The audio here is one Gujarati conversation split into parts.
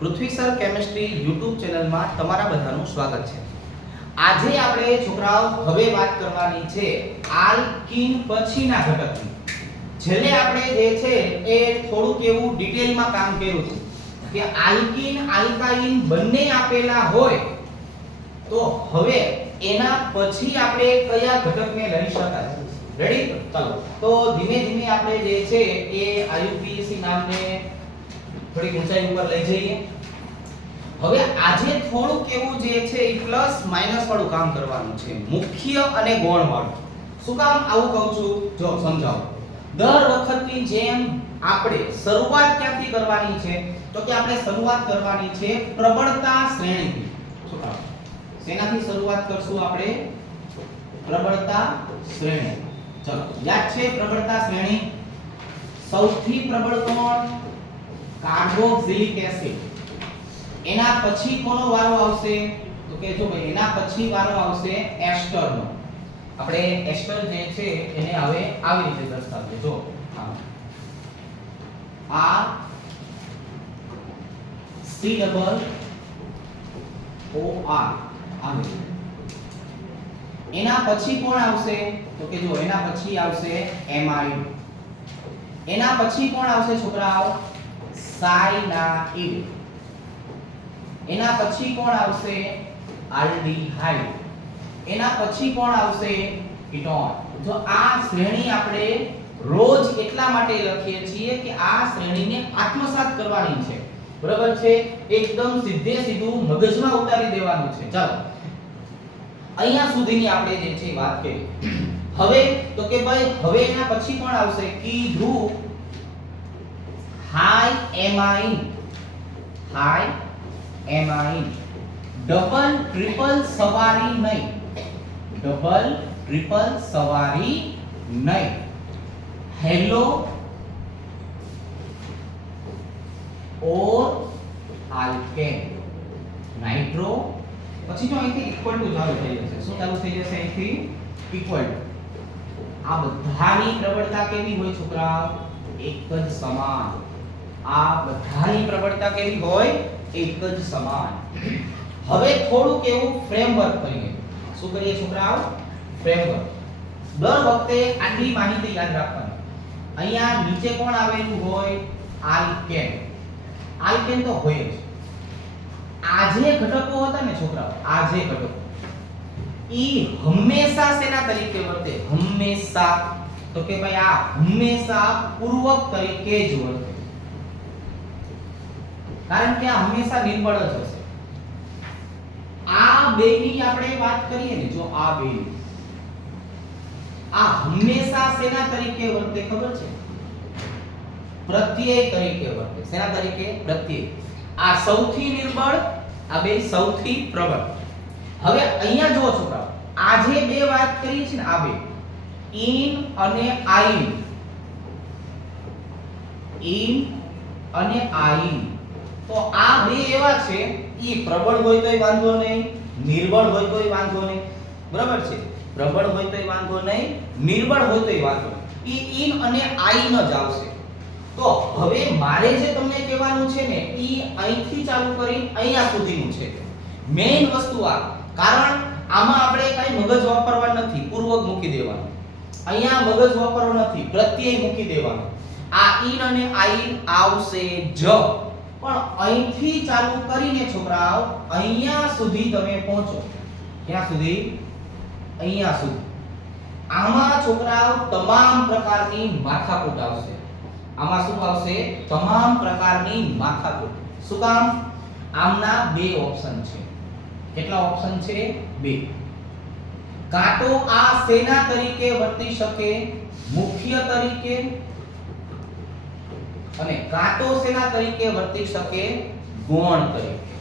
પૃથ્વી સર કેમિસ્ટ્રી YouTube ચેનલમાં તમારા બધાનું સ્વાગત છે। આજે આપણે છોકરાઓ હવે વાત કરવાની છે આલ્કીન પછીના ઘટકની। છેલ્લે આપણે જે છે એ થોડુંક એવું ડિટેલમાં કામ કર્યું હતું કે આલ્કીન આલ્કાઇન બંને આપેલા હોય તો હવે એના પછી આપણે કયા ઘટકને લઈ શકાય। રેડી? ચાલો તો ધીમે ધીમે આપણે જે છે એ IUPAC નામને થોડી ઊંચાઈ ઉપર લઈ જઈએ। હવે આજે થોડુંક એવું જે છે એ પ્લસ માઈનસ વાળું કામ કરવાનું છે, મુખ્ય અને ગૌણ વાળું। શું કામ આવું કહું છું જો સમજાવો। દર વખતની જેમ આપણે શરૂઆત ક્યાંથી કરવાની છે તો કે આપણે શરૂઆત કરવાની છે પ્રબળતા શ્રેણીથી। છોકરાઓ શેનાથી શરૂઆત કરશું આપણે? પ્રબળતા શ્રેણી। ચલો યાદ છે પ્રબળતા શ્રેણી? સૌથી પ્રબળ કોણ? Carboxylic acid. એના પછી કોનો વારો આવશે તો કે જો ભાઈ એના પછી વારો આવશે એસ્ટરનો। આપણે એસ્ટર જે છે એને હવે આવી રીતે દર્શાવીએ જો આ COR આવી। એના પછી કોણ આવશે તો કે જો એના પછી આવશે એમાઇડ। એના પછી કોણ આવશે છોકરાઓ? સાયનાઇડ। એના પછી કોણ આવશે? આલ્ડીહાઇડ। એના પછી કોણ આવશે? કીટોન। જો આ શ્રેણી આપણે રોજ એટલા માટે લખીએ છીએ કે આ શ્રેણીને આત્મસાત કરવાની છે, બરાબર છે? એકદમ સીધે સીધું મગજમાં ઉતારી દેવાનું છે। ચાલો અહીંયા સુધીની આપણે જે છે વાત કરી। હવે તો કે ભાઈ હવે એના પછી કોણ આવશે? કીધું high amine. High amine. Double triple સવારી નહીં, ડબલ ટ્રિપલ સવારી નહીં। હેલો ઓર આલ્કેન। નાઇટ્રો પછી જો અહીંથી ઇક્વલ ટુ ચાલુ થઈ જશે। શું ચાલુ થઈ જશે? અહીંથી ઇક્વલ ટુ। આ બધાની પ્રબળતા કેવી હોય છોકરાઓ? એક જ સમાન। આ બધાની પ્રબળતા કેવી હોય? એક જ સમાન। હવે થોડુંક એવું ફ્રેમવર્ક કરીએ। શું કરીએ છોકરાઓ? ફ્રેમવર્ક। દર વખતે આટલી માહિતી યાદ રાખવાની। અહીંયા નીચે કોણ આવેલું હોય? આલ્કેન। આલ્કેન તો હોય જ। આ જે ઘટકો હતા ને છોકરાઓ, આ જે ઘટકો ઈ હંમેશા શેના તરીકે વર્તે? હંમેશા તો કે ભાઈ આ હંમેશા પૂર્વક તરીકે જ વર્તે, કારણ કે આ હંમેશા નિર્બળ જ હશે। આ બેની આપણે વાત કરીએ ને, જો આ બે આ હંમેશા શેના તરીકે વર્તે ખબર છે? પ્રત્યય તરીકે વર્તે। શેના તરીકે? પ્રત્યય। આ સૌથી નિર્બળ, આ બે સૌથી પ્રબળ। હવે અહીંયા જો છોકરાઓ આ જે બે વાત કરી છે ને, આ બે ઇન અને આઇન, ઇન અને આઇન, તો આ બે એવા છે ઈ પ્રબળ હોય તોય વાંધો નહીં, નિર્બળ હોય તોય વાંધો નહીં, બરાબર છે? પ્રબળ હોય તોય વાંધો નહીં, નિર્બળ હોય તોય વાંધો નહીં, ઈ ઇન અને આઇન જ આવશે। તો હવે મારે જે તમને કહેવાનું છે ને ઈ અહીંથી ચાલુ કરી અહીંયા સુધીનું છે મેઈન વસ્તુ આ। કારણ આમાં આપણે કાઈ મગજ વાપરવા નથી, પૂર્વક મૂકી દેવાનું। અહીંયા મગજ વાપરવો નથી, પ્રત્યય મૂકી દેવાનો। આ ઇન અને આઇન આવશે જ, પણ અહીંથી ચાલુ કરીને છોકરાઓ અહીંયા સુધી તમે પહોંચો। ક્યાં સુધી? અહીંયા સુધી। આમાં છોકરાઓ તમામ પ્રકારની માથાકૂટ આવશે। આમાં શું આવશે? તમામ પ્રકારની માથાકૂટ। શું કામ? આમના બે ઓપ્શન છે। કેટલા ઓપ્શન છે? બે। કાં તો આ સેના તરીકે વર્તી શકે? મુખ્ય તરીકે। અને કાં તો સેના તરીકે વર્તી શકે? ગૌણ તરીકે।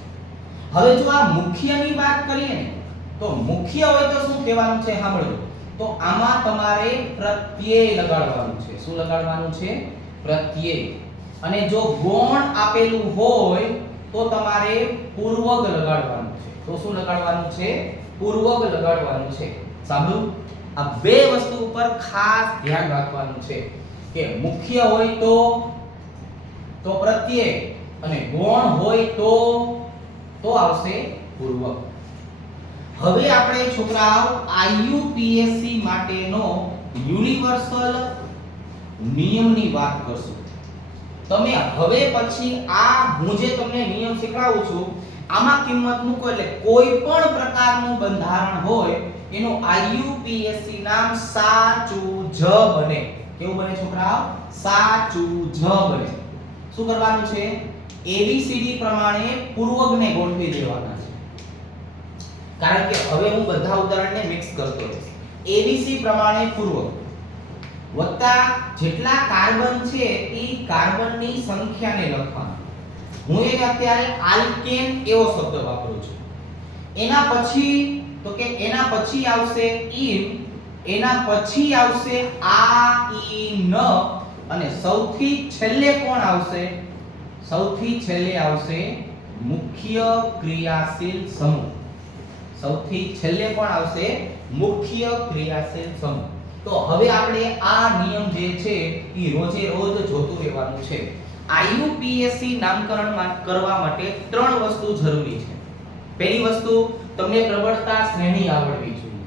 હવે જો આ મુખ્યની વાત કરીએ ને તો મુખ્ય હોય તો શું કહેવાનું છે? સાંભળજો તો આમાં તમારે પ્રત્યય લગાડવાનું છે। શું લગાડવાનું છે? પ્રત્યય। અને જો ગૌણ આપેલું હોય તો તમારે પૂર્વક લગાડવાનું છે। તો શું લગાડવાનું છે? પૂર્વક લગાડવાનું છે। સાંભળો, આ બે વસ્તુ ઉપર ખાસ ધ્યાન રાખવાનું છે કે મુખ્ય હોય તો પ્રત્યય અને ગૌણ હોય તો આવશે પૂર્વક. હવે આપણે છોકરાઓ IUPAC માટેનો યુનિવર્સલ નિયમની વાત કરશું. તમે હવે પછી આ હું જે તમને નિયમ શીખવાડું છું આમાં કિંમત મૂકો એટલે કોઈ પણ પ્રકારનું બંધારણ હોય એનું IUPAC નામ સાચું જ બને. કેવું બને છોકરાઓ? સાચું જ બને. શું કરવાનું છે? ABCD પ્રમાણે પૂર્વકને ગોઠવી દેવાના છે. કારણ કે હવે હું બધા ઉદાહરણને મિક્સ કરતો રહીશ. ABC પ્રમાણે પૂર્વક વત્તા જેટલા કાર્બન છે એ કાર્બનની સંખ્યાને લખવાનું. હું એ અત્યારે આલ્કેન એવો શબ્દ વાપરું છું. એના પછી તો કે એના પછી આવશે ઇન, એના પછી આવશે આ ઈ ન અને સૌથી છેલ્લે કોણ આવશે? સૌથી છેલ્લે આવશે મુખ્ય ક્રિયાશીલ સમૂહ. સૌથી છેલ્લે કોણ આવશે? મુખ્ય ક્રિયાશીલ સમૂહ. તો હવે આપણે આ નિયમ જે છે એ રોજે રોજ જોતું રહેવાનું છે. IUPAC નામકરણ કરવા માટે 3 વસ્તુ જરૂરી છે. પહેલી વસ્તુ તમને પ્રબળતા શ્રેણી આવડવી જોઈએ.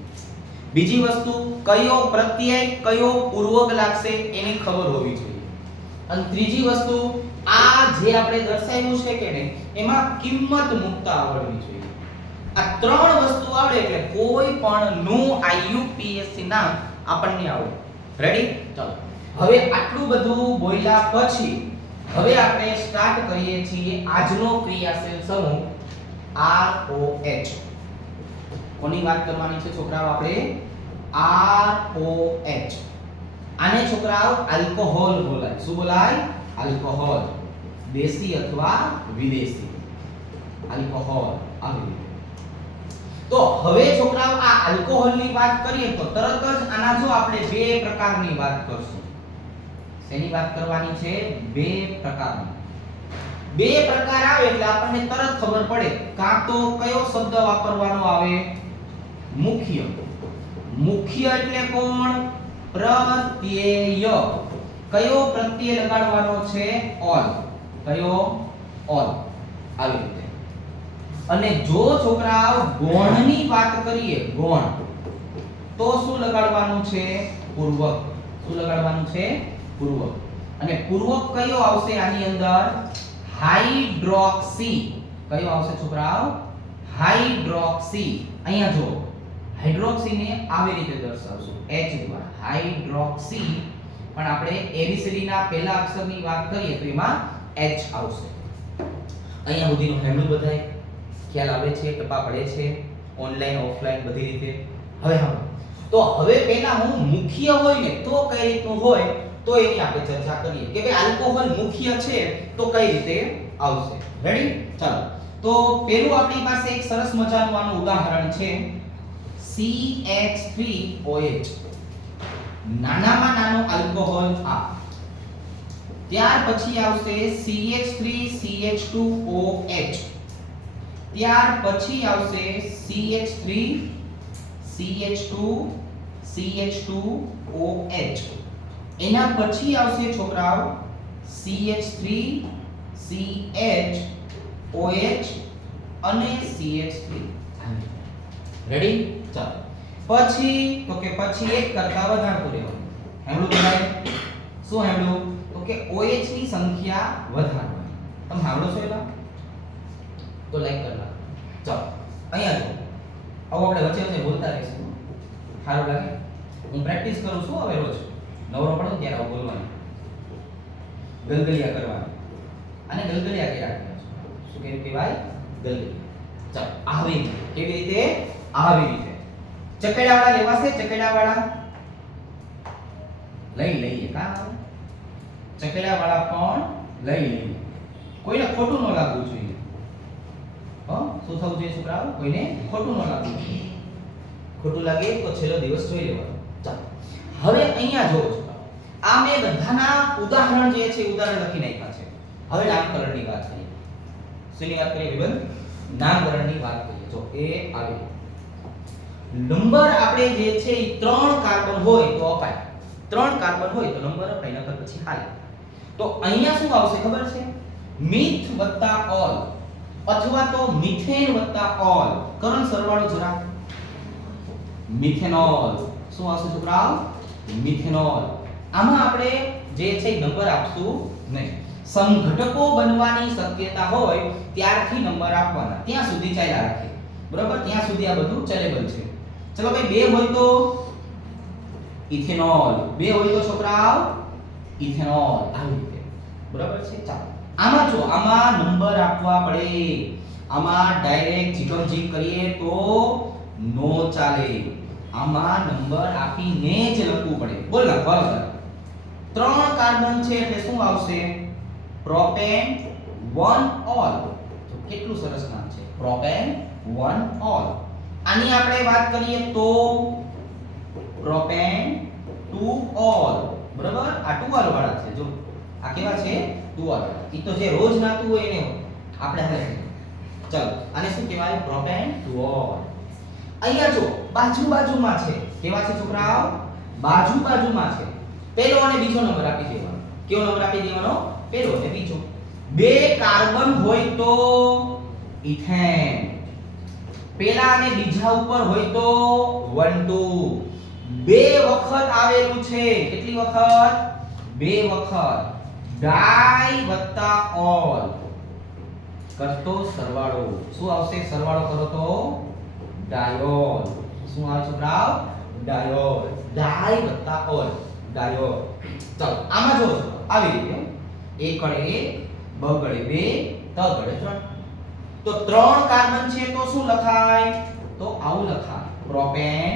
બીજી વસ્તુ કયો પ્રત્યય કયો પૂર્વક લાગશે એની ખબર હોવી જોઈએ. અને ત્રીજી વસ્તુ આ જે આપણે દર્શાવ્યું છે કે ને એમાં કિંમત મૂકતા આવડવી જોઈએ. આ 3 વસ્તુ આવડે એટલે કોઈ પણ નું IUPAC નામ આપણને આવડે. રેડી? ચાલો હવે આટલું બધું બોલ્યા પછી હવે આપણે સ્ટાર્ટ કરીએ છીએ આજનો ક્રિયાશીલ સમૂહ ROH. કોની વાત કરવાની છે છોકરાઓ? આપણે ROH. આને છોકરાઓ આલ્કોહોલ બોલાય. શું બોલાય? આલ્કોહોલ. દેશી અથવા વિદેશી આલ્કોહોલ આવી રીતે. તો હવે છોકરાઓ આ આલ્કોહોલની વાત કરીએ તો તરત જ આના જો આપણે બે પ્રકારની વાત કરશું. શેની વાત કરવાની છે? બે પ્રકારની. બે પ્રકાર આવે એટલે આપણને તરત ખબર પડે કાં તો કયો શબ્દ વાપરવાનો આવે? મુખ્ય. મુખ્ય એટલે કોણ? પ્રત્યય. કયો પ્રત્યય લગાડવાનો છે? ઓલ. કયો? ઓલ. આવી રીતે. અને જો છોકરાઓ ગૌણની વાત કરીએ ગૌણ તો શું લગાડવાનું છે? પૂર્વક. શું લગાડવાનું છે? પૂર્વક. અને પૂર્વક કયો આવશે આની અંદર? હાઇડ્રોક્સી. કયો આવશે છોકરાઓ? હાઇડ્રોક્સી. અહીંયા જો હાઇડ્રોક્સી ને આવી રીતે દર્શાવશું H દ્વારા. હાઇડ્રોક્સી પણ આપણે ABCD ના પહેલા અક્ષરની વાત કરીએ તો એમાં H આવશે. અહીંયા સુધીનું હેન્ડલ બધાય ખ્યાલ આવે છે? ટપા પડે છે? ઓનલાઈન ઓફલાઈન બધી રીતે. હવે તો હવે પહેલા હું મુખ્ય હોય ને તો કઈ રીતનું હોય તો એની આપણે ચર્ચા કરીએ કે ભાઈ આલ્કોહોલ મુખ્ય છે તો કઈ રીતે આવશે. રેડી? ચાલો તો પહેલું આપણી પાસે એક સરસ મજાનું આનું ઉદાહરણ છે CH3OH. નાનામાં નાનો આલ્કોહોલ આ. ત્યાર પછી આવશે CH3CH2OH. ત્યાર પછી આવશે CH3CH2CH2OH. એના પછી આવશે છોકરાઓ CH3CHOH અને CH3. રેડી? ચાલો પછી તો કે પછી એક કરતા વધારતું રહેવાનું. હેમલું બધાય શું હેમલું? તો કે OH ની સંખ્યા વધારવાની. તમે સાંભળો છો એલા? તો લાઈક કરલા. ચાલો અહીંયા જો આવો આપણે વચ્ચે વચ્ચે બોલતા રહીશું. સારું લાગે? હું પ્રેક્ટિસ કરું છું હવે રોજ. નવરો પડો ત્યારે આવું બોલવાનું. ગલગલિયા કરવાનું. અને ગલગલિયા કે રાખવાનું. શું કહેવાય? ગલગલિયા. ચાલો આવી રીતે. કેવી રીતે? આવી રીતે. ચકેડાવાળા લેવાશે? ચકેડાવાળા લઈ લઈએ. કા ચકેડાવાળા પણ લઈ લઈએ. કોઈને ખોટું ન લાગવું જોઈએ. શું થવું જોઈએ છોકરાઓ? કોઈને ખોટું ન લાગવું જોઈએ. ખોટું લાગે તો છેલ્લો દિવસ જોઈ લેવાનો. ચાલો હવે અહીંયા જોવો છોકરાઓ. આ મેં બધાના ઉદાહરણ જે છે ઉદાહરણ લખી નાખ્યા છે. હવે નામકરણની વાત કરીએ. શેની વાત કરીએ વિબંધ? નામકરણની વાત કરીએ. જો એ આવી નંબર આપણે જે છે એ 3 કાર્બન હોય તો અપાય. 3 કાર્બન હોય તો નંબર અપાય, નકર પછી હાલે. તો અહીંયા શું આવશે ખબર છે? મિથ વત્તા ઓલ અથવા તો મિથેન વત્તા ઓલ. કરંટ સરવાળો જરા. મિથેનોલ. શું આવશે છોકરાઓ? મિથેનોલ. આમાં આપણે જે છે નંબર આપશું નહીં. સમઘટકો બનવાની શક્યતા હોય ત્યારથી નંબર આપવાના. ત્યાં સુધી ચાલ્યા રાખે. બરાબર? ત્યાં સુધી આ બધું ચલેબલ છે. ચલો ભાઈ 2 હોય તો ઇથેનોલ. 2 હોય તો છોકરાઓ ઇથેનોલ. આવી રીતે. બરાબર છે? ચાલો. આમાં જો આમાં નંબર આપવા પડે. આમાં ડાયરેક્ટ જીકમજીક કરીએ તો નો ચાલે. આમાં નંબર આપીને જ લખવું પડે. બોલ ના બરાબર. 3 કાર્બન છે એટલે શું આવશે? Propane 1 all. તો કેટલું સરસ નામ છે. Propane 1 all. આની આપણે વાત કરીએ તો પ્રોપેન 2 ઓલ. બરાબર? આ 2 ઓલ વાળા છે. જો આ કેવા છે? 2 ઓલ. ઈ તો જે રોજ નાતું હોય એને આપણે હવે ચાલો આને શું કહેવાય? Propane 2 all. અહીંયા જો બાજુમાં છે. કેવા છે છોકરાઓ? બાજુમાં છે. પહેલો અને બીજો નંબર આપી દેવાનો. કેવો નંબર આપી દેવાનો? પહેલો અને બીજો. 2 કાર્બન હોય તો ઇથેન. પહેલા અને બીજા ઉપર હોય તો 1 2. 2 વખત આવેલું છે. કેટલી વખત? 2 વખત. ડાઈ વત્તા ઓલ. કરતો સરવાળો. શું આવશે? સરવાળો કરો તો ડાયોલ. શું આવે છોકરાઓ? ડાયોલ. ડાઈ વત્તા ઓલ. ડાયોલ. ચાલો આમાં જો આવી રીતે 1 ગળે 1, 2 ગળે 2, 3 ગળે 3. તો 3 કાર્બન છે તો શું લખાય? તો આવું લખાય. પ્રોપેન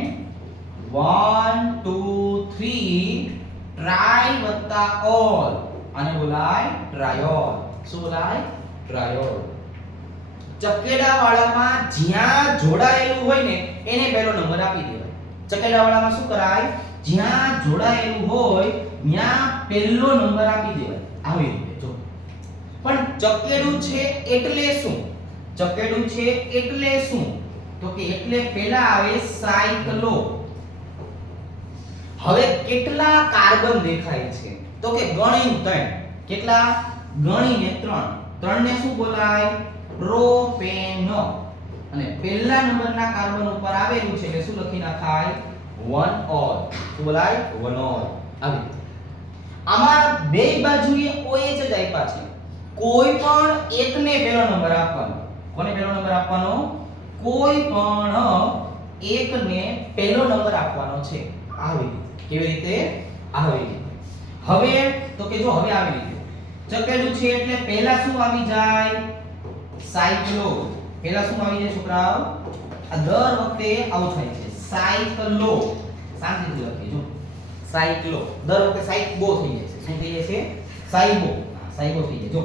1 2 3 ટ્રાય વત્તા ઓલ. આને બોલાય ટ્રાયોલ. શું બોલાય? ટ્રાયોલ. ચકેડા વાળામાં જ્યાં જોડાયેલું હોય ને એને પહેલો નંબર આપી દેવાય. ચકેડા વાળામાં શું કરાય? જ્યાં જોડાયેલું હોય ત્યાં પહેલો નંબર આપી દેવાય. આવી રીતે જો. પણ ચકેડું છે એટલે શું? ચકેડું છે એટલે શું? તો કે એટલે પહેલા આવે સાયક્લો. હવે કેટલા કાર્બન દેખાય છે? તો કે ગણીને 3. કેટલા? ગણીને 3. 3 ને શું બોલાય? પ્રોપેન. અને પહેલા નંબરના કાર્બન ઉપર આવેલું છે એટલે શું લખી નાખાય? 1 ઓલ. શું બોલાય? 1 ઓલ. આવી રીતે. આમાં બે બાજુએ OH જ આપ્યા છે. કોઈ પણ એકને પહેલો નંબર આપવાનો. કોને પહેલો નંબર આપવાનો? કોઈ પણ એકને પહેલો નંબર આપવાનો છે. આવી રીતે. કેવી રીતે? આવી રીતે. હવે તો કે જો હવે આવી રીતે ચકેડું છે એટલે પહેલા શું આવી જાય? સાયક્લો. પહેલા શું આવી જાય છોકરાઓ? આ દર વખતે આવું થાય છે. સાયક્લો. શાંતિથી લખીએ જો. સાયક્લો. દર વખતે સાયક્બો થઈ જાય છે. શું થઈ જાય છે? સાયબો. સાયબો થઈ જાય જો.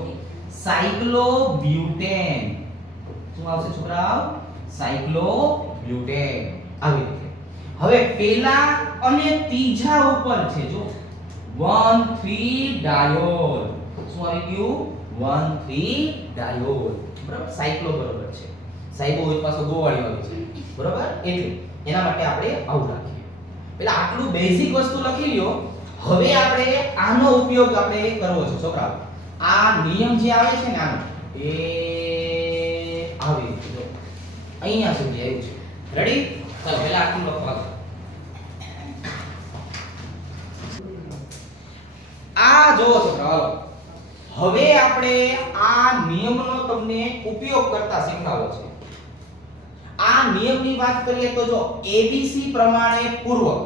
સાયક્લો બ્યુટેન. શું આવશે છોકરાઓ? સાયક્લો બ્યુટેન. આવી રીતે. હવે પહેલા અને ત્રીજા ઉપર છે જો 1 3 ડાયોલ. શું આવી ગયું? 1 3 ડાયોલ. બરાબર? સાયક્લો બરાબર છે. સાયબો હોય પાછો ગો વાળી આવે છે. બરાબર? એટલે એના માટે આપણે આવું રાખીએ. પેલા આટલું બેઝિક વસ્તુ લખી લ્યો. હવે આપણે આનો ઉપયોગ આપણે કરવો છે છોકરાઓ. આ નિયમ જે આવે છે ને આનો એ આવી જો અહીંયા સુધી આવ્યું છે. રેડી? ચાલો પહેલા આટલું લખવા દો. આ જો છોકરાઓ હવે આપણે આ નિયમનો તમને ઉપયોગ કરતા શીખવાડો છે. આ નિયમની વાત કરીએ તો જો ABC પ્રમાણે પૂર્વક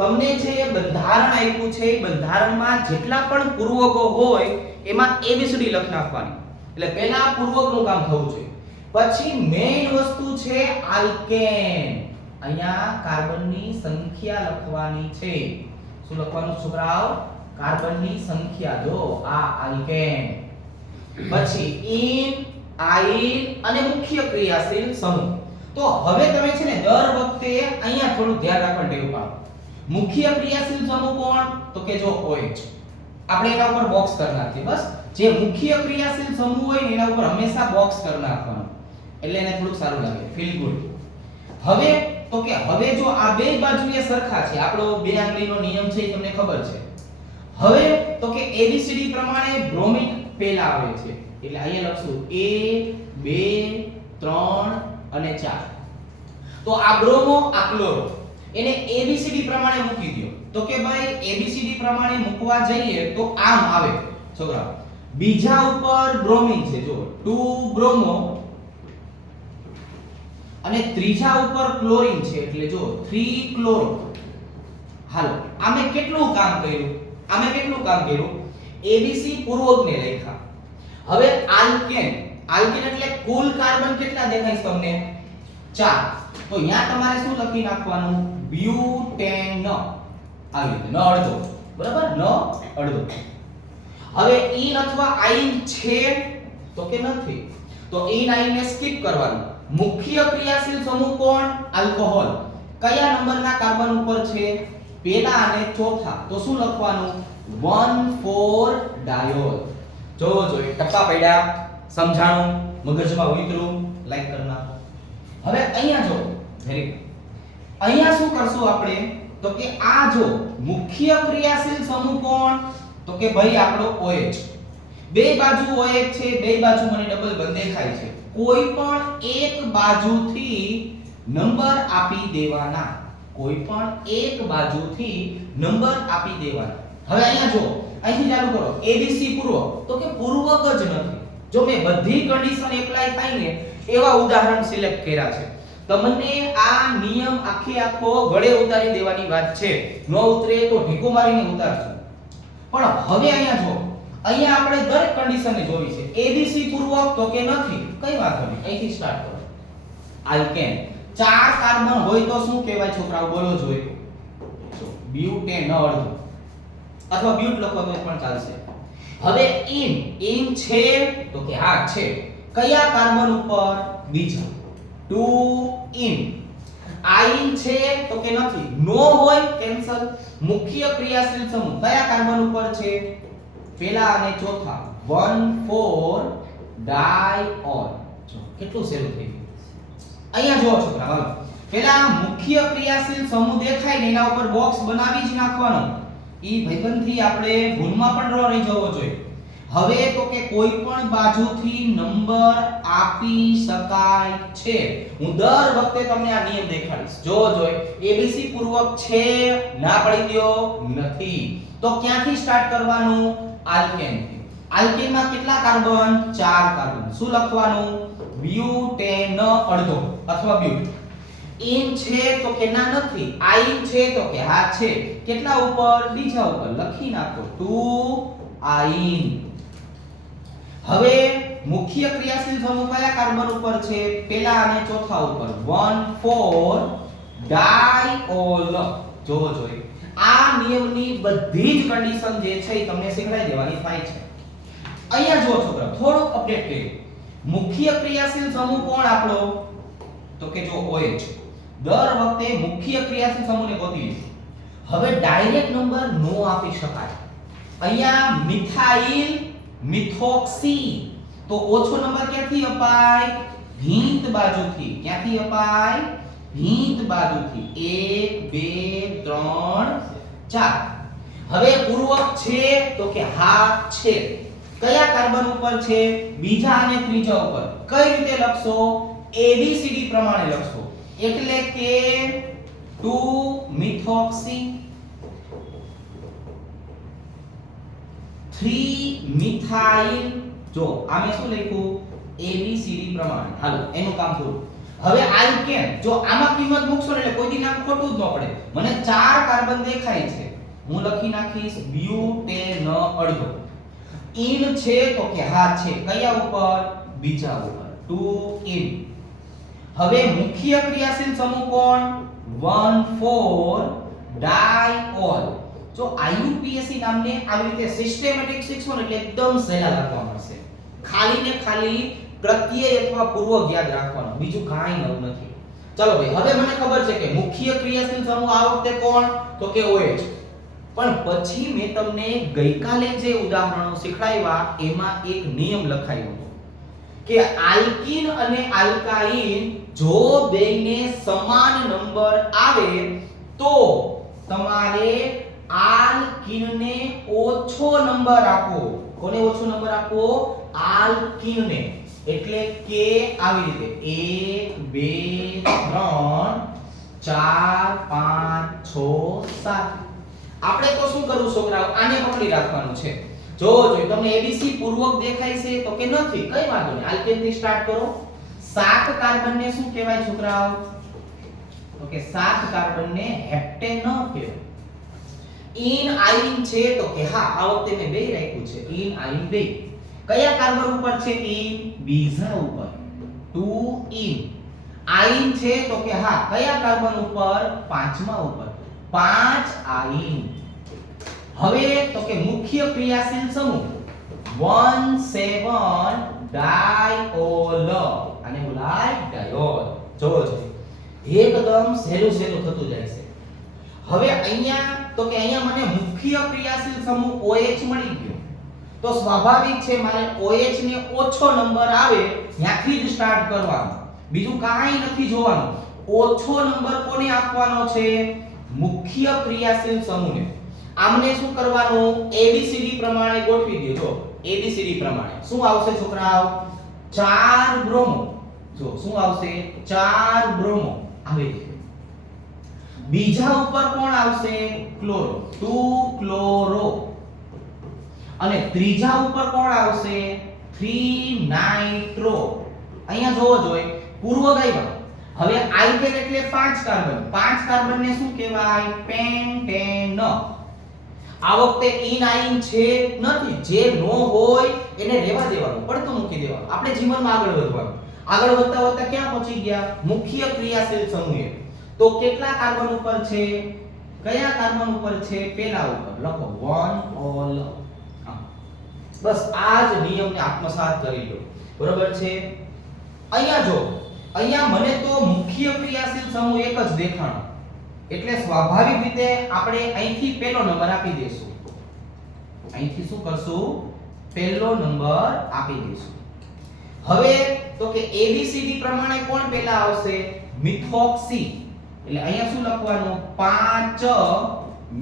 તમને જે બંધારણ આપ્યું છે એ બંધારણમાં જેટલા પણ પૂર્વકો હોય એમાં ABCD લખ નાખવાની. એટલે પહેલા પૂર્વકનું કામ થવું છે. પછી મેઈન વસ્તુ છે આલ્કેન. અહીંયા કાર્બનની સંખ્યા લખવાની છે. શું લખવાનું છોકરાઓ? કાર્બનની સંખ્યા. જો આ આલ્કેન. પછી ઇન, આઇન અને મુખ્ય ક્રિયાશીલ સમૂહ. તો હવે તમે છે ને દર વખતે અહીંયા થોડું ધ્યાન રાખવાનું ટેવ પાડો. મુખ્ય ક્રિયાશીલ સમૂહ કોણ? તો કે જો OH. આપણે એના ઉપર બોક્સ કરી નાખીએ. બસ જે મુખ્ય ક્રિયાશીલ સમૂહ હોય ને એના ઉપર હંમેશા બોક્સ કરી નાખવાનું. એટલે એને થોડું સારું લાગે. Feel good. હવે તો કે હવે જો આ બે બાજુએ સરખા છે. આપણો બે આંગળીનો નિયમ છે એ તમને ખબર છે. હવે તો કે ABCD પ્રમાણે બ્રોમિન પહેલા આવે છે. એટલે અહીંયા લખશું 1 2 3 અને 4. તો આ બ્રોમો આ ક્લોરો એને ABCD પ્રમાણે મૂકી દો. તો કે ભાઈ ABCD પ્રમાણે મૂકવા જઈએ તો આમ આવે છોકરાઓ. બીજા ઉપર બ્રોમિન છે જો 2 બ્રોમો અને ત્રીજા ઉપર ક્લોરીન છે એટલે જો 3 ક્લોરો. હાલો આમે કેટલું કામ કર્યું ABC પૂર્વકને લખ્યા. હવે આલ્કેન એટલે કુલ કાર્બન કેટલા દેખાય તમને 4. તો અહીંયા તમારે શું લખી નાખવાનું બ્યુટેન આવી રીતે ન અડધો બરાબર ન અડધો. હવે ઈન અથવા આઈન છે તો કે નથી તો ઈન આઈન ને સ્કીપ કરવાનું. મુખ્ય ક્રિયાશીલ સમૂહ કોણ આલ્કોહોલ. કયા નંબરના કાર્બન ઉપર છે પહેલા અને ચોથા. તો શું લખવાનું 1,4 ડાયોલ. જો ટપ્પા પડ્યા સમજાણું મગજમાં ઉતરું લાઈક કરી નાખો. હવે અહીંયા જો વેરી ગુડ. અહીંયા શું કરશું આપણે તો કે આ જો મુખ્ય ક્રિયાશીલ સમૂહ કોણ તો કે ભાઈ આપણો OH. બે બાજુ OH છે, બે બાજુ મને ડબલ બંધ દેખાય છે. કોઈ પણ એક બાજુથી નંબર આપી દેવાના. હવે અહીંયા જો અહીંથી ચાલુ કરો ABC પૂર્વક. તો કે પૂર્વક જ નથી. જો મેં બધી કન્ડિશન એપ્લાય થાય ને એવા ઉદાહરણ સિલેક્ટ કર્યા છે. તમને આ નિયમ આખો ગળે ઉતારી દેવાની વાત છે. ન ઉતરે તો ઢીકો મારીને ઉતારજો. પણ હવે અહીંયા જો અહીંયા આપણે દરેક કન્ડિશનને જોવી છે. ABC પૂર્વક તો કે નથી કઈ વાંધો નહીં. અહીંથી સ્ટાર્ટ કરો. આલ્કેન 4 કાર્બન હોય તો શું કહેવાય છોકરાઓ બોલો જોઈએ. જો બ્યુટેન અડધો અથવા બ્યુટ લખો તો પણ ચાલશે. હવે ઈન છે તો કે હા છે. કયા કાર્બન ઉપર બીજા 2 ઈન. આઈન છે તો કે નથી. નો હોય કેન્સલ. મુખ્ય ક્રિયાશીલ સમૂહ કયા કાર્બન ઉપર છે પહેલા અને ચોથા 1,4 ડાયોલ. જો કેટલું સહેલું થઈ ગયું. અહીંયા જો છોકરા હાલો પહેલા મુખ્ય ક્રિયાશીલ સમૂહ દેખાય ને એના ઉપર બોક્સ બનાવી જ નાખવાનો. ઈ ભાઈબંધથી આપણે ભૂલમાં પણ ન રહી જવો જોઈએ. હવે તો કે કોઈ પણ બાજુથી નંબર આપી શકાય છે. હું દર વખતે તમને આ નિયમ દેખાડીશ. જો ABC પૂર્વક છે ના પડી દયો નથી. તો ક્યાંથી સ્ટાર્ટ કરવાનું આલ્કેન થી. આલ્કેનમાં કેટલા કાર્બન 4 કાર્બન. શું લખવાનું બ્યુટેન અડધો અથવા બ્યુટ. ઈન છે તો કે ના નથી. આઈન છે તો કે હા છે. કેટલા ઉપર બીજા ઉપર લખી નાખો 2 આઈન. હવે મુખ્ય ક્રિયાશીલ સમૂહ કયા કાર્બન ઉપર છે પહેલા અને ચોથા ઉપર 1,4 ડાયોલ. જોવો જોઈએ આ નિયમની બધી જ કન્ડિશન જે છે એ તમને શીખવાડી દેવાની થાય છે. અહીંયા જો છોકરા થોડુંક અપડેટ કર્યું. મુખ્ય ક્રિયાશીલ સમૂહ કોણ આપણો તો કે જો OH. દર વખતે મુખ્ય ક્રિયાશીલ સમૂહને ગોતી લો. હવે ડાયરેક્ટ નંબર નો આપી શકાય. અહીંયા મિથાઇલ મિથોક્સી તો ઓછો નંબર ક્યાંથી અપાય ભીંત બાજુથી. ક્યાંથી અપાય ભીંત બાજુથી 1 2 3 4. હવે પૂર્વક છે તો કે હા છે. કયા કાર્બન ઉપર છે બીજા અને ત્રીજા ઉપર. કઈ રીતે લખશો ABCD પ્રમાણે લખશો. એટલે કે 2 મિથોક્સી 3 મિથાઇલ. જો આમે શું લખ્યું ABCD પ્રમાણે. હાલો એનું કામ પૂરું. હવે આલ્કેન જો આમાં કિંમત મૂકશો એટલે કોઈ દી નામ ખોટું જ ન પડે. મને 4 કાર્બન દેખાય છે હું લખી નાખીશ બ્યુટેન અડધો. ઈન છે તો કે હા છે. કયા ઉપર બીજા ઉપર 2 ઈન. હવે મુખ્ય ક્રિયાશીલ સમૂહ કોણ 1,4 ડાયોલ. જો IUPAC નામને આવી રીતે સિસ્ટેમેટિક શીખશો ને એટલે એકદમ સહેલા લખવા મળશે. ખાલી ને ખાલી પ્રત્યય અથવા પૂર્વક યાદ રાખવાનું, બીજું કાંઈ નવું નથી. ચલો ભાઈ હવે મને ખબર છે કે મુખ્ય ક્રિયાશીલ સમૂહ આ વખતે કોણ તો કે OH. પણ પછી મેં તમને ગઈકાલે જે ઉદાહરણો શીખવાડ્યા એમાં એક નિયમ લખાયો હતો કે આલ્કીન અને આલ્કાઇન જો બેયને સમાન નંબર આવે તો તમારે આલ્કીનને ઓછો નંબર આપો કોને ઓછો નંબર આપવો? આલ્કીનને. એટલે કે આવી રીતે 1 2 3 4 5 6 7. આપણે તો શું કરવું છોકરાઓ? આને પકડી રાખવાનું છે. જો તમને એબીસી પૂર્વક દેખાય છે તો કે નથી, કઈ વાંધો નહીં. આલ્કેન થી સ્ટાર્ટ કરો. 7 કાર્બન ને શું કહેવાય છોકરાઓ? તો કે 7 કાર્બન ને હેપ્ટેન ન કહેવાય. ઇન આઇન છે તો કે હા, આ વખતે મેં બે રાખ્યું છે. ઇન આઇન બે. કયા કાર્બન ઉપર છે? ઇન બીજા ઉપર. 2 ઇન. આઇન છે તો કે હા, કયા કાર્બન ઉપર? પાંચમા ઉપર. 5 આઇન. હવે તો કે મુખ્ય ક્રિયાશીલ સમૂહ 1,7 ડાયોલ. આને બોલાય ડાયોલ. જોવો એકદમ સહેલું થતું જાય છે. હવે અહીંયા તો કે અહીંયા મને મુખ્ય ક્રિયાશીલ સમૂહ OH મળી ગયો. તો સ્વાભાવિક છે મારે OH ને ઓછો નંબર આવે ત્યાંથી જ સ્ટાર્ટ કરવાનું. બીજું કાંઈ નથી જોવાનું. ઓછો નંબર કોને આપવાનો છે? મુખ્ય ક્રિયાશીલ સમૂહને. આમને શું કરવાનું? ABCD પ્રમાણે ગોઠવી દો. જો ABCD પ્રમાણે શું આવશે છોકરાઓ? 4 બ્રોમો. જો શું આવશે? 4 બ્રોમો આવે છે. બીજા ઉપર કોણ આવશે? ક્લોરો. 2 ક્લોરો. અને ત્રીજા ઉપર કોણ આવશે? 3 નાઇટ્રો. અહીંયા જોવો જોઈએ પૂર્વગાયમાં. હવે આલ્કેન એટલે 5 કાર્બન. 5 કાર્બન ને શું કહેવાય? પેન્ટેન. આ વખતે ઇન આઇન છે નથી. જે નો હોય એને રહેવા દેવાનું, પડતું મૂકી દેવાનું. આપણે જીવનમાં આગળ વધવાનું. આગળ વધતા વધતા ક્યાં પહોંચી ગયા? મુખ્ય ક્રિયાશીલ સમૂહે. તો કેટલા કાર્બન ઉપર છે? કયા કાર્બન ઉપર છે? પેલા ઉપર. લખો 1 ઓલ. બસ આ જ નિયમને આત્મસાત કરી લો. બરોબર છે? અહીંયા જો, અહીંયા મને તો મુખ્ય ક્રિયાશીલ સમૂહ એક જ દેખાણો. એટલે સ્વાભાવિક રીતે આપણે અહીંથી પહેલો નંબર આપી દઈશું. અહીંથી શું કરશું? પહેલો નંબર આપી દઈશું. હવે તો કે ABCD પ્રમાણે કોણ પહેલા આવશે? મિથોક્સી. એટલે અહીંયા શું લખવાનું? 5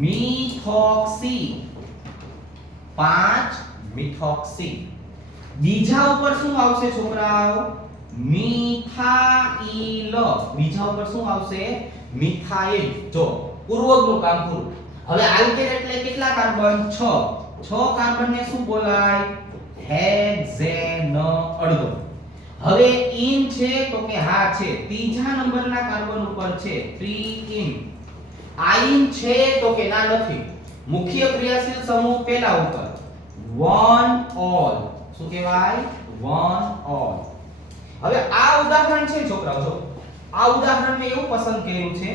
મિથોક્સી. 5 મિથોક્સી. બીજા ઉપર શું આવશે છોકરાઓ? મિથાઇલ. બીજા ઉપર શું આવશે? મિથાઇલ. જો પૂર્વકનું કામ પૂરું. હવે આલ્કેન એટલે કેટલા કાર્બન? 6 કાર્બન ને શું બોલાય? હેક્ઝેન. અડધો. હવે ઇન છે તો કે હા છે. ત્રીજા નંબરના કાર્બન ઉપર છે 3 ઇન. આઇન છે તો કે ના નથી. મુખ્ય ક્રિયાશીલ સમૂહ પહેલા ઉપર 1 ઓલ. શું કહેવાય? 1 ઓલ. હવે આ ઉદાહરણ છે છોકરાઓ. જો આ ઉદાહરણ મેં એવું પસંદ કર્યું છે,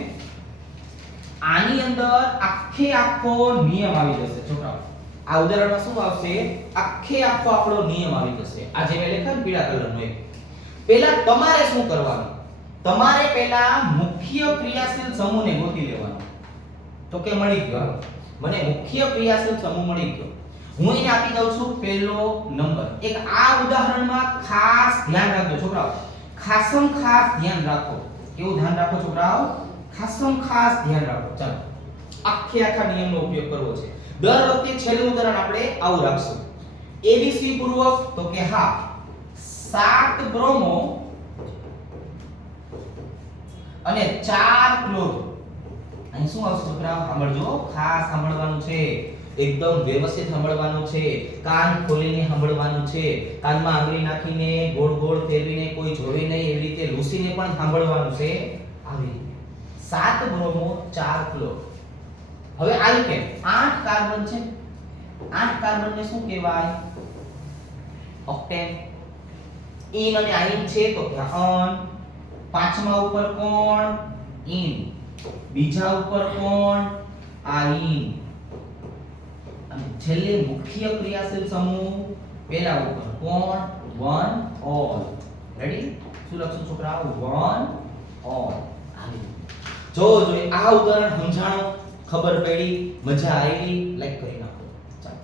આની અંદર આખો નિયમ આવી જશે છોકરાઓ. આ ઉદાહરણમાં શું આવશે? આખો આપણો નિયમ આવી જશે. આ જે મેં લખ્યું ને પીળા કલરનો એક. પહેલા તમારે શું કરવાનું? તમારે પહેલા મુખ્ય ક્રિયાશીલ સમૂહને ગોતી લેવાનો. તો કે મળી ગયો. મને મુખ્ય ક્રિયાશીલ સમૂહ મળી ગયો. હું એને આપી દઉં છું પહેલો નંબર. એક આ ઉદાહરણમાં ખાસ ધ્યાન રાખજો છોકરાઓ. ખાસમ ખાસ ધ્યાન રાખો. કેવું ધ્યાન રાખો છોકરાઓ? ખાસમ ખાસ ધ્યાન રાખો. ચાલો આખા નિયમનો ઉપયોગ કરવો છે. દર વખતે છેલ્લું ઉદાહરણ આપણે આવું રાખશું. ABC પૂર્વક તો કે હા, 7 બ્રોમો અને 4 ક્લોરો. અહીં શું આવશે છોકરાઓ? સાંભળજો, ખાસ સાંભળવાનું છે. એકદમ વ્યવસ્થિત સાંભળવાનું છે. કાન ખોલીને સાંભળવાનું છે. કાનમાં આંગળી નાખીને ગોળ ગોળ ફેરવીને કોઈ જોવે નહીં એવી રીતે લૂસીને પણ સાંભળવાનું છે. આવી 7 બ્રોમો 4 ક્લોરો. હવે આલ્કેન 8 કાર્બન છે. 8 કાર્બન ને શું કહેવાય? ઓક્ટેન. ઇન અને આઇન છે તો કે અન. પાંચમા ઉપર કોણ? ઇન. બીજા ઉપર કોણ? આઇન. અને છેલ્લે મુખ્ય ક્રિયાશીલ સમૂહ પહેલા ઉપર કોણ? 1 ઓલ. રેડી? શું લખશું છોકરાઓ? 1 ઓલ. જો આ ઉદાહરણ સમજાણો, ખબર પડી, મજા આવી, લાઈક કરી નાખો. ચાલો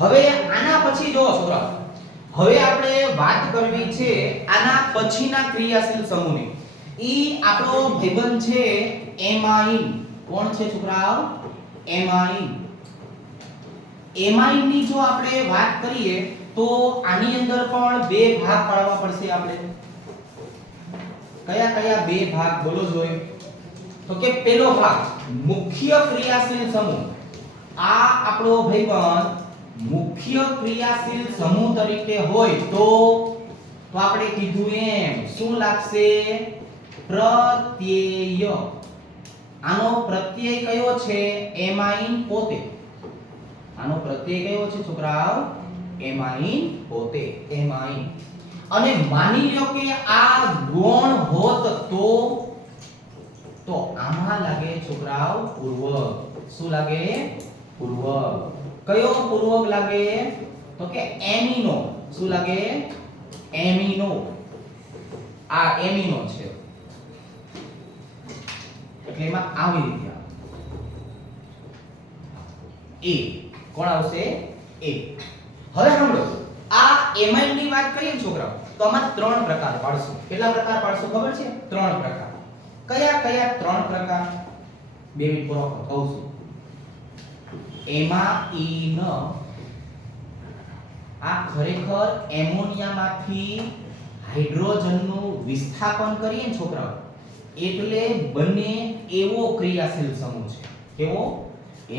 હવે આના પછી જો છોકરાઓ, હવે આપણે વાત કરવી છે આના પછીના ક્રિયાશીલ સમૂહની. ઈ આપણો ભાઈબંધ છે એમાઇન. કોણ છે છોકરાઓ? એમાઇન. એમાઇન ની જો આપણે વાત કરીએ તો આની અંદર પણ બે ભાગ પાડવા પડશે આપણે. કયા કયા બે ભાગ બોલો જોઈએ? તો કે પહેલો ભાગ મુખ્ય ક્રિયાશીલ સમૂહ. આ આપણો ભાઈબંધ મુખ્ય ક્રિયાશીલ સમૂહ તરીકે હોય તો આપણે કીધું એમ શું લાગશે? પ્રત્યય. આનો પ્રત્યય કયો છે? એમાઇન પોતે. આનો પ્રત્યય કયો છે છોકરાઓ? એમાઇન પોતે. એમાઇન. અને માની લો કે આ ગૌણ હોત તો આમાં લાગે છોકરાઓ પૂર્વક. શું લાગે? પૂર્વક. કયો પૂર્વક લાગે? તો કે એમિનો. શું લાગે? એમિનો. આ એમિનો છે એટલે એમાં આવી રીતે આવે. એ કોણ આવશે? એ. હવે સાંભળો, આ એમાઇન ની વાત કરીએ ને છોકરાઓ તો આમાં ત્રણ પ્રકાર પાડશું. કેટલા પ્રકાર પાડશું ખબર છે? ત્રણ પ્રકાર. કયા કયા ત્રણ પ્રકાર? 2 મિનિટ પૂરો કહું છું. એમાઇન આ ખરેખર એમોનિયામાંથી હાઇડ્રોજનનું વિસ્થાપન કરીએ ને છોકરાઓ એટલે બને એવો ક્રિયાશીલ સમૂહ છે. કેવો?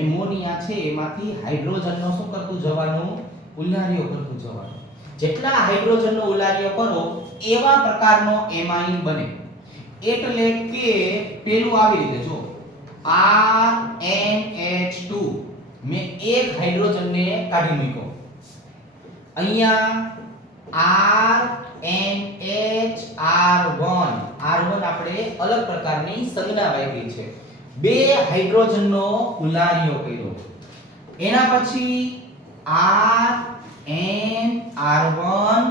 એમોનિયા છે એમાંથી હાઇડ્રોજનનો શું કરતું જવાનું? ઉલાર્યો કરતું જવાનું. જેટલા હાઇડ્રોજનનો ઉલાર્યો કરો એવા પ્રકારનો એમાઇન બને. એટલે કે પેલું આવી રીતે જો RNH2 મેં એક હાઇડ્રોજનને કાઢી મૂક્યો. અહીંયા RNHR1 આપણે અલગ પ્રકારની સંજ્ઞા વાપરી છે. બે હાઇડ્રોજનનો ઉલાર્યો કર્યો. એના પછી RNR1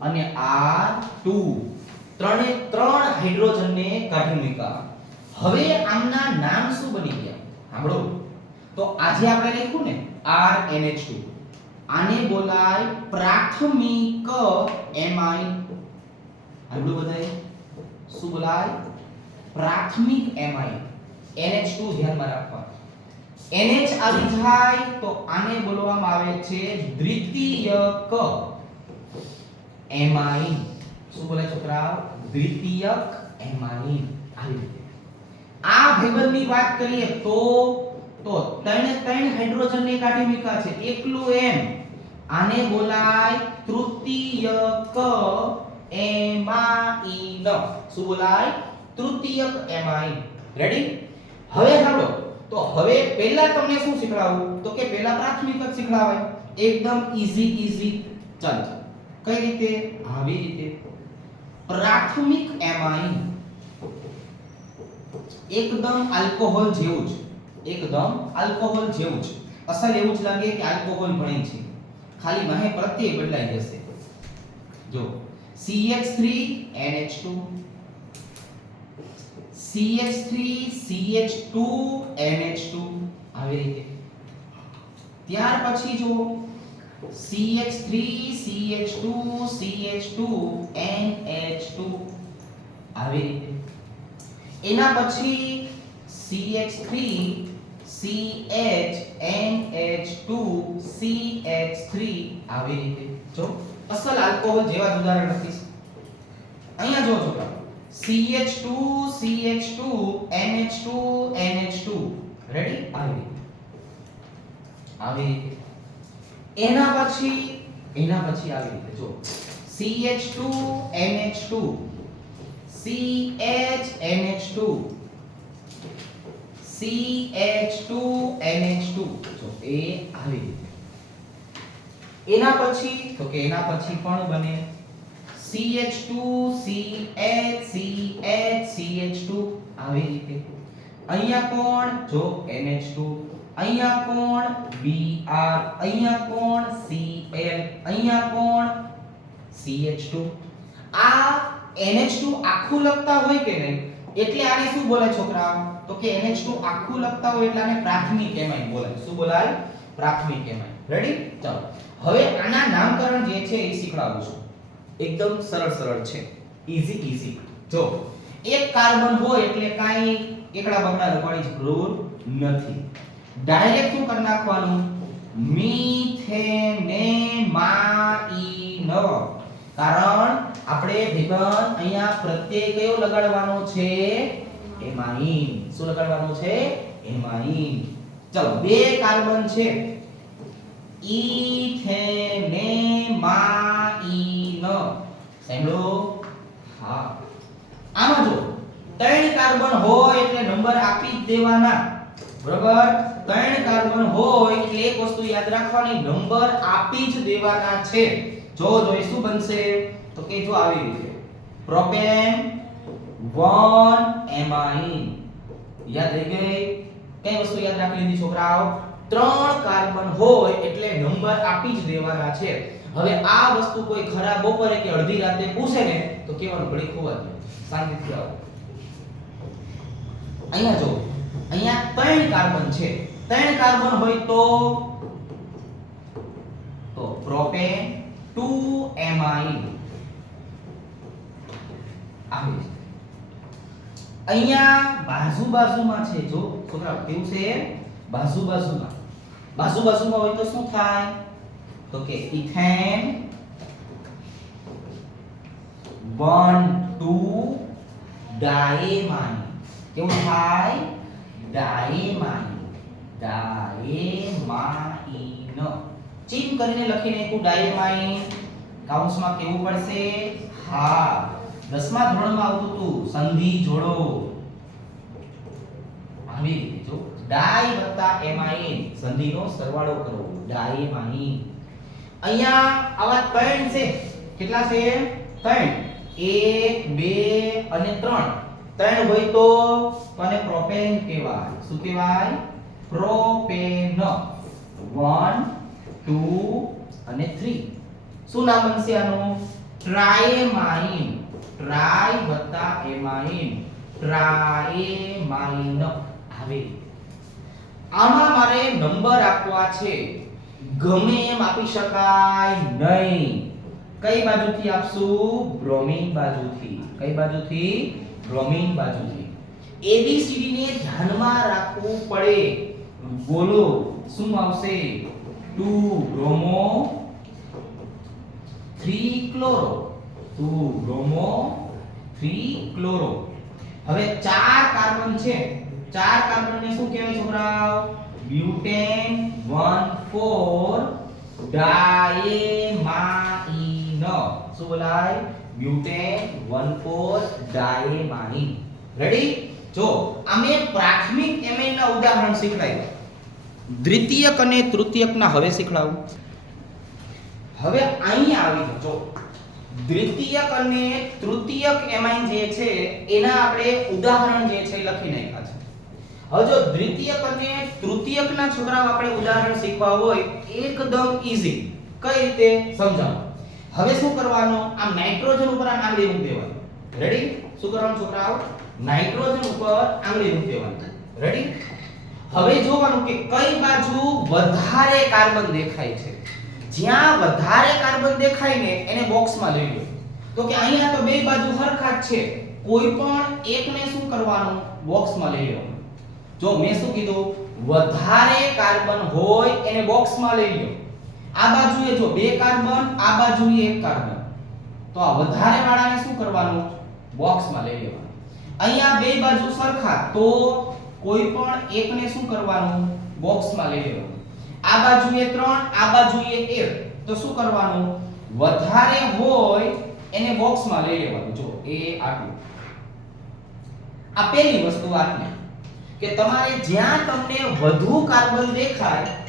અને R2 ત્રણે ત્રણ હાઇડ્રોજનને કાઢી મૂક્યા. હવે આમના નામ શું બની ગયા? સાંભળો. તો આજે આપણે લખ્યું ને RNH2 આને બોલાય પ્રાથમિક એમાઇન. આટલું બધાય શું બોલાય? પ્રાથમિક એમાઇન. NH2 ધ્યાનમાં રાખવાનું. NH આવી જાય તો આને બોલવામાં આવે છે દ્વિતીયક એમાઇન. શું બોલે છોકરાઓ? દ્વિતીયક એમાઇન. આવી રીતે આ ભાઈબંધની વાત કરીએ તો ત્રણે ત્રણ હાઇડ્રોજનને કાઢી મૂક્યા છે. એકલું એમ. આને બોલાય તૃતીયક એમાઇન. શું બોલાય? તૃતીયક એમાઇન. રેડી? હવે સાંભળો. તો હવે પહેલા તમને શું શીખડાવું? તો કે પહેલા પ્રાથમિક જ શીખડાવાય. એકદમ ઈઝી. ચાલ. કઈ રીતે? આવી રીતે. પ્રાથમિક એમાઇન એકદમ આલ્કોહોલ જેવું જ. એકદમ આલ્કોહોલ જેવું જ. અસલ એવું જ લાગે કે આલ્કોહોલ ભણી છે. ખાલી વાહે પ્રત્યય બદલાઈ જશે. જો CH3NH2 CH3CH2NH2 આવી રીતે. ત્યાર પછી જો CH3CH2CH2NH2 આવી રીતે. એના પછી CH3CHNH2CH3 આવી રીતે. જો અસલ આલ્કોહોલ જેવા જ ઉદાહરણ લખીશ. અહીંયા જો છોકરા CH2CH2NH2NH2 રેડી? આવી રીતે. આવી રીતે. એના પછી આવી રીતે જો CH2NH2 CHNH2 CH2NH2 જો એ આવી રીતે. એના પછી પણ બને CH2CHCH2 આવી રીતે. અહીંયા કોણ? જો NH2. અહીંયા કોણ? Br. અહીંયા કોણ? Cl. અહીંયા કોણ? CH2. આ NH2 આખું લખતા હોય કે નહીં એટલે આને શું બોલાય છોકરા? તો કે NH2 આખું લખતા હોય એટલે આને પ્રાથમિક એમાઇન બોલાય. શું બોલાય? પ્રાથમિક એમાઇન. રેડી? ચાલો. હવે આના નામકરણ જે છે એ શીખવાડું છું. એકદમ સરળ છે. ઈઝી. જો એક કાર્બન હોય એટલે કાઈ એકડા બગડા લખવાની જરૂર નથી. ડાયરેક્ટ શું કરી નાખવાનું મિથેનેમાઇન કારણ આપણે ભેગન અહીંયા પ્રત્યય કયો લગાડવાનો છે એમાઇન શું લગાડવાનો છે એમાઇન ચલો બે કાર્બન છે ઇથેનેમાઇન સાંભળો હા આમાં જો ત્રણ કાર્બન હોય એટલે નંબર આપી જ દેવાના બરાબર ત્રણ કાર્બન હોય એટલે એક વસ્તુ યાદ રાખવાની નંબર આપી જ દેવાના છે જો શું બનશે તો કે જો આવી રીતે પ્રોપેન 1 એમાઇન યાદ રહી ગઈ કઈ વસ્તુ યાદ રાખી લીધી છોકરાઓ ત્રણ કાર્બન હોય એટલે નંબર આપી જ દેવાના છે હવે આ વસ્તુ કોઈ ખરાબ બપોરે કે અડધી રાતે પૂછે ને તો કેવાનું ઘડી ખોવા દે શાંતિથી આવો અહીંયા જો અહીંયા ત્રણ કાર્બન છે ત્રણ કાર્બન હોય તો પ્રોપેન 2 એમાઇન આવી અહીંયા બાજુમાં છે જો છોકરા કેવું છે બાજુમાં હોય તો શું થાય તો કે ઇથેન 1 2 ડાયેમાઇન કેવું થાય ડાયેમાઇન ચીમ કરીને લખીને એકું ડાયેમાઇન કાઉન્સમાં કેવું પડશે હા 10મા ધોરણમાં આવતું હતું સંધિ જોડો આવી રીતે જો ડાઈ વત્તા એમાઇન સંધિનો સરવાળો કરો ડાયેમાઇન અહીંયા આવા ત્રણ છે કેટલા છે ત્રણ 1 2 અને 3 ત્રણ હોય તો કોને પ્રોપેન કહેવાય શું કહેવાય પ્રોપેન 1 2 અને 3 શું નામ બનશે આનું ટ્રાયેમાઇન ટ્રાય વત્તા એમાઇન ટ્રાયેમાઇન આવે આમાં મારે નંબર આપવા છે ગમે એમ આપી શકાય નહીં કઈ બાજુથી આપશું બ્રોમિન બાજુથી કઈ બાજુથી બ્રોમિન બાજુથી ABCD ને ધ્યાનમાં રાખવું પડે બોલો શું આવશે 2 બ્રોમો 3 ક્લોરો 2 બ્રોમો 3 ક્લોરો હવે ચાર કાર્બન છે ચાર કાર્બન ને શું કહેવાય છોકરાઓ બ્યુટેન 1 4 ડાયેમાઇન શું બોલાય બ્યુટેન 1 4 ડાયેમાઇન રેડી જો અમે પ્રાથમિક એમાઇન ના ઉદાહરણ શીખડાવ્યા દ્વિતીયક અને તૃતીયકના હવે શીખડાવું હવે અહીંયા આવી જો દ્વિતીયક અને તૃતીયક એમાઇન જે છે એના આપણે ઉદાહરણ જે છે લખી નાખ્યા છે હવે જો દ્વિતીયક અને તૃતીયકના છોકરાઓ આપણે ઉદાહરણ શીખવા હોય એકદમ ઈઝી કઈ રીતે સમજાવો હવે શું કરવાનું આ નાઇટ્રોજન ઉપર આંગળી મૂકી દેવાની રેડી શું કરવાનું છોકરાઓ નાઇટ્રોજન ઉપર આંગળી મૂકી દેવાની રેડી હવે જોવાનું કે કઈ બાજુ વધારે કાર્બન દેખાય છે જ્યાં વધારે કાર્બન દેખાય ને એને બોક્સમાં લઈ લો તો કે અહીંયા તો બે બાજુ સરખા જ છે કોઈ પણ એકને શું કરવાનું બોક્સમાં લઈ લેવાનું જો મેં શું કીધું વધારે કાર્બન હોય એને બોક્સમાં લઈ લો આ બાજુએ જો બે કાર્બન આ બાજુએ એક કાર્બન તો આ વધારે વાળાને શું કરવાનું બોક્સમાં લઈ લેવાનું અહીંયા બે બાજુ સરખા તો કોઈ પણ એકને શું કરવાનું બોક્સમાં લઈ લેવાનું આ બાજુએ 3 આ બાજુએ 1 તો શું કરવાનું વધારે હોય એને બોક્સમાં લઈ લેવાનું જો એ આટલું આ પહેલી વસ્તુ આટલી કે તમારે જ્યાં તમને વધુ કાર્બન દેખાય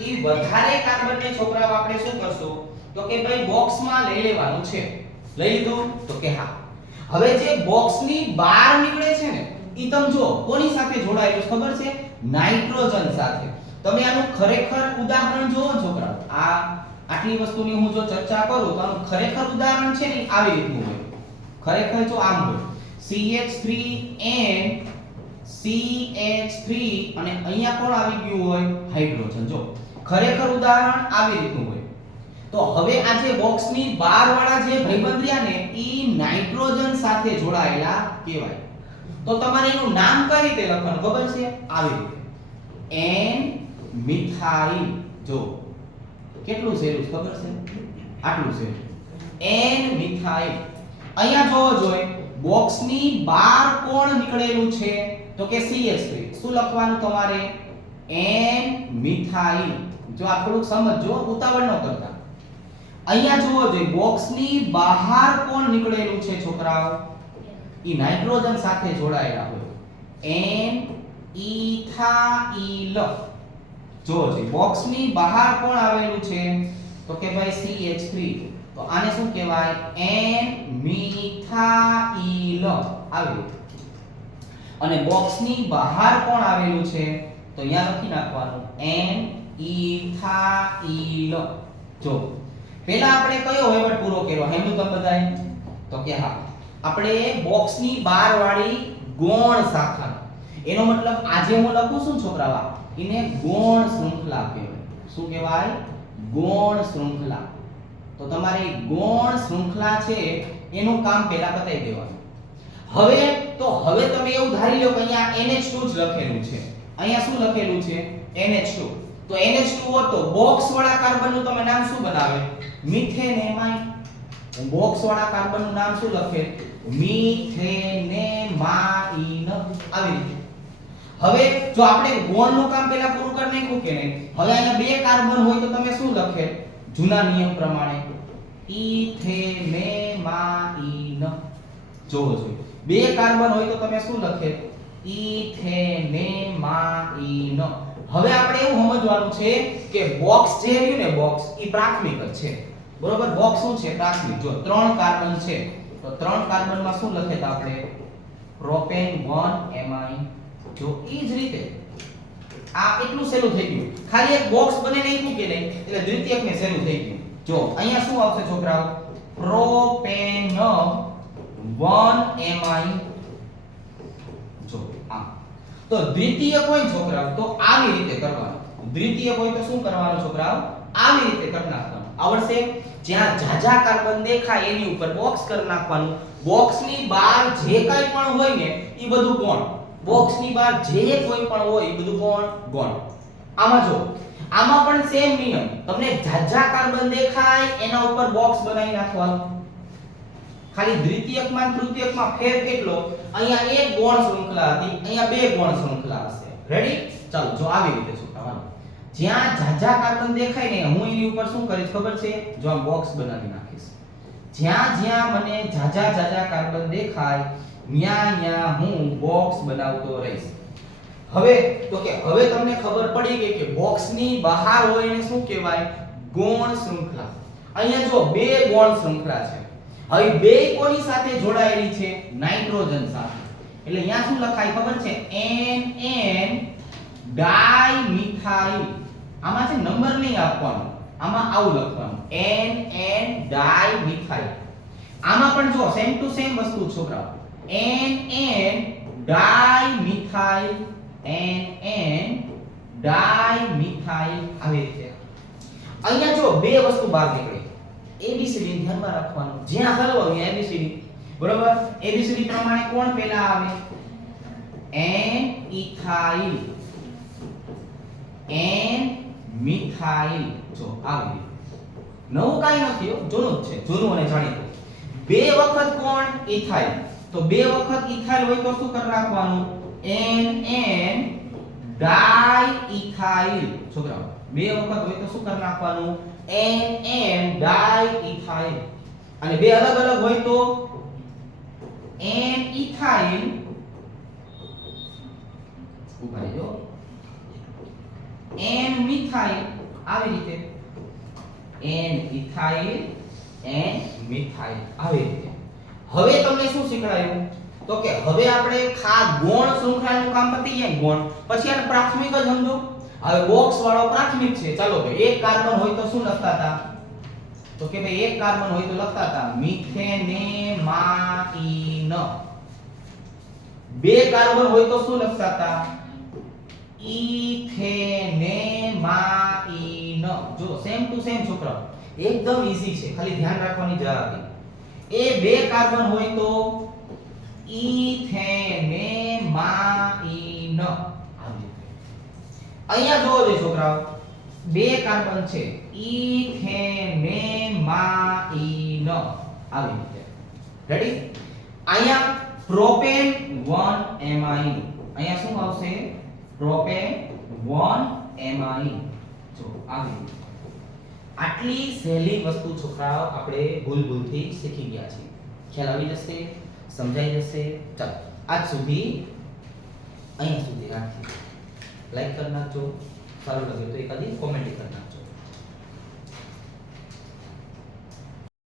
એ વધારે કાર્બનને છોકરાઓ આપણે શું કરશું તો કે ભાઈ બોક્સમાં લઈ લેવાનું છે લઈ લીધું તો કે હા હવે જે બોક્સની બહાર નીકળે છે ને ઈ તમે જો કોની સાથે જોડાયેલું છે ખબર છે નાઇટ્રોજન સાથે તમે આનું ખરેખર ઉદાહરણ જોવો છોકરાઓ આ આટલી વસ્તુની હું જો ચર્ચા કરું તો આનું ખરેખર ઉદાહરણ છે ને આવી રીતનું હોય ખરેખર જો આમ હોય CH3N CH3 અને અહીંયા કોણ આવી ગયું હોય હાઇડ્રોજન જો ખરેખર ઉદાહરણ આવી રીતનું હોય તો હવે આ જે બોક્સની બહાર વાળા જે ભાઈબંધ રહ્યા ને ઈ નાઇટ્રોજન સાથે જોડાયેલા કહેવાય તો તમારે એનું નામ કઈ રીતે લખવાનું ખબર છે આવી રીતે એન મિથાઇલ. જો કેટલું સહેલું છે ખબર છે? આટલું સહેલું. N methyl. અહીંયા જોવો જોઈએ બોક્સની બહાર કોણ નીકળેલું છે? તો કે CH3. શું લખવાનું તમારે? N methyl. જો આ થોડુંક સમજજો, ઉતાવળ ન કરતા. અહીંયા જોવો જોઈએ બોક્સની બહાર કોણ નીકળેલું છે છોકરાઓ? ઈ નાઇટ્રોજન સાથે જોડાયેલા હોય. N ethyl. જોવો જોઈએ બોક્સની બહાર કોણ આવેલું છે? તો કે ભાઈ CH3. તો આને શું કહેવાય? N methyl. આવી રીતે. અને બોક્સની બહાર કોણ આવેલું છે? તો અહીંયા લખી નાખવાનું એન ઇથાઇલ. જો પહેલા આપણે કયો વહીવટ પૂરો કર્યો? હેમું તમે બધાય? તો કે હા, આપણે બોક્સની બહાર વાળી ગૌણ શાખા. એનો મતલબ આજે હું લખું છું છોકરાવા, એને ગૌણ શૃંખલા કહેવાય. શું કહેવાય? ગૌણ શૃંખલા. તો તમારે ગૌણ શૃંખલા છે એનું કામ પહેલા બતાવી દેવાનું. હવે તમે એવું ધારી લો કે અહીંયા NH2 જ લખેલું છે. અહીંયા શું લખેલું છે? NH2. તો NH2 હતો, બોક્સ વાળા કાર્બનનું તમે નામ શું બનાવે? મિથેનેમાઇન. બોક્સ વાળા કાર્બનનું નામ શું લખે? મિથેનેમાઇન. આવી રીતે. હવે જો આપણે ગૌણનું કામ પહેલા પૂરું કરી નાખ્યું કે નહીં, હવે અહીંયા બે કાર્બન હોય તો તમે શું લખે? જૂના નિયમ પ્રમાણે ઇથેનેમાઇન. જોવો જોઈએ બે કાર્બન હોય તો તમે શું લખે? ઇથેનેમાઇન. હવે આપણે એવું સમજવાનું છે કે બોક્સ જે રહ્યું ને બોક્સ ઈ પ્રાથમિક જ છે. બરોબર? બોક્સ શું છે? પ્રાથમિક. જો 3 કાર્બન છે તો 3 કાર્બનમાં શું લખે તો આપણે? Propane 1 amine. જો ઈ જ રીતે આ એટલું સહેલું થઈ ગયું. ખાલી એક બોક્સ બને નાખ્યું કે નહીં એટલે દ્વિતીયક ને સહેલું થઈ ગયું. જો અહીંયા શું આવશે છોકરાઓ? Propane 1 amine. જો આ તો દ્વિતીયક હોય છોકરાઓ તો આવી રીતે કરવાનું. દ્વિતીયક હોય તો શું કરવાનું છોકરાઓ? આવી રીતે કરી નાખવાનું. આવડશે? જ્યાં જાજા કાર્બન દેખાય એની ઉપર બોક્સ કરી નાખવાનું. બોક્સની બહાર જે કંઈ પણ હોય ને ઈ બધું કોણ? બોક્સની બહાર જે કોઈ પણ હોય ઈ બધું કોણ? ગૌણ. આમાં જો આમાં પણ સેમ નિયમ. તમને જાજા કાર્બન દેખાય એના ઉપર બોક્સ બનાવી નાખવાનું. ખાલી દ્વિતીયકમાં તૃતીયકમાં ફેર કેટલો? અહીંયા એક ગૌણ શૃંખલા હતી, અહીંયા બે ગૌણ શૃંખલા હશે. રેડી? ચાલો જો આવી રીતે છોકરાઓ જ્યાં જાજા કાર્બન દેખાય ને હું એની ઉપર શું કરીશ ખબર છે? જો આ બોક્સ બનાવી નાખીશ. જ્યાં જ્યાં મને જાજા કાર્બન દેખાય ન્યા હું બોક્સ બનાવતો રહીશ. હવે તો કે હવે તમને ખબર પડી ગઈ કે બોક્સની બહાર હોય એને શું કહેવાય? ગૌણ શૃંખલા. અહીંયા જો બે ગૌણ શૃંખલા છે. હવે બે કોની સાથે જોડાયેલી છે? નાઇટ્રોજન સાથે. એટલે અહીંયા શું લખાય ખબર છે? NN dimethyl. આમાં છે નંબર નહીં આપવાનો, આમાં આવું લખવાનું NN ડાઇમિથાઇલ. આમાં પણ જો સેમ ટુ સેમ વસ્તુ છોકરાઓ. NN dimethyl, NN dimethyl. આવી રીતે અહીંયા જો બે વસ્તુ બહાર નીકળે. ABCD ધ્યાનમાં રાખવાનું. જ્યાં હલવો ત્યાં ABCD. બરોબર? ABCD પ્રમાણે કોણ પહેલા આવે? N ethyl, N methyl. જો આવી નવું કાઈ નથી, જૂનું જ છે, જૂનું અને જાણીતું. બે વખત કોણ? ઇથાઇલ. તો બે વખત ઇથાઇલ હોય તો શું કરી નાખવાનું? NN ડાઇઇથાઇલ. છોકરાઓ બે વખત હોય તો શું કરી નાખવાનું? NN ડાઇઇથાઇલ. અને બે અલગ અલગ હોય તો N ઇથાઇલ ઉભા રહેજો, N મિથાઇલ. આવી રીતે N ઇથાઇલ, N મિથાઇલ. આવી રીતે. હવે તમને શું શીખડાયું? તો કે હવે આપણે ગૌણ શૃંખલાનું કામ પતી જાય. ગૌણ પછી આને પ્રાથમિક જ સમજો. હવે બોક્સ વાળો પ્રાથમિક છે. ચાલો ભાઈ એક કાર્બન હોય તો શું લખતા હતા? તો કે ભાઈ એક કાર્બન હોય તો લખતા હતા મિથેનેમાઇન. બે કાર્બન હોય તો શું લખતા હતા? ઇથેનેમાઇન. જો સેમ ટુ સેમ છોકરાઓ, એકદમ ઈઝી છે, ખાલી ધ્યાન રાખવાની જરૂર હતી. એ બે કાર્બન હોય તો ઇથેનેમાઇન. અહીંયા જોવો જો છોકરાઓ બે કાર્બન છે ઇથેનેમાઇન આવી રીતે રેડી અહીંયા પ્રોપેન 1 એમાઇન અહીંયા શું આવશે પ્રોપેન 1 એમાઇન જો આવી રીતે આટલી સહેલી વસ્તુ છોકરાઓ આપણે ભૂલથી શીખી ગયા છીએ ખ્યાલ આવી જશે સમજાઈ જશે ચાલો આજ સુધી અહીંયા સુધી રાખીએ લાઈક કરી નાખજો સારું લાગે તો એકાદી કોમેન્ટ કરી નાખજો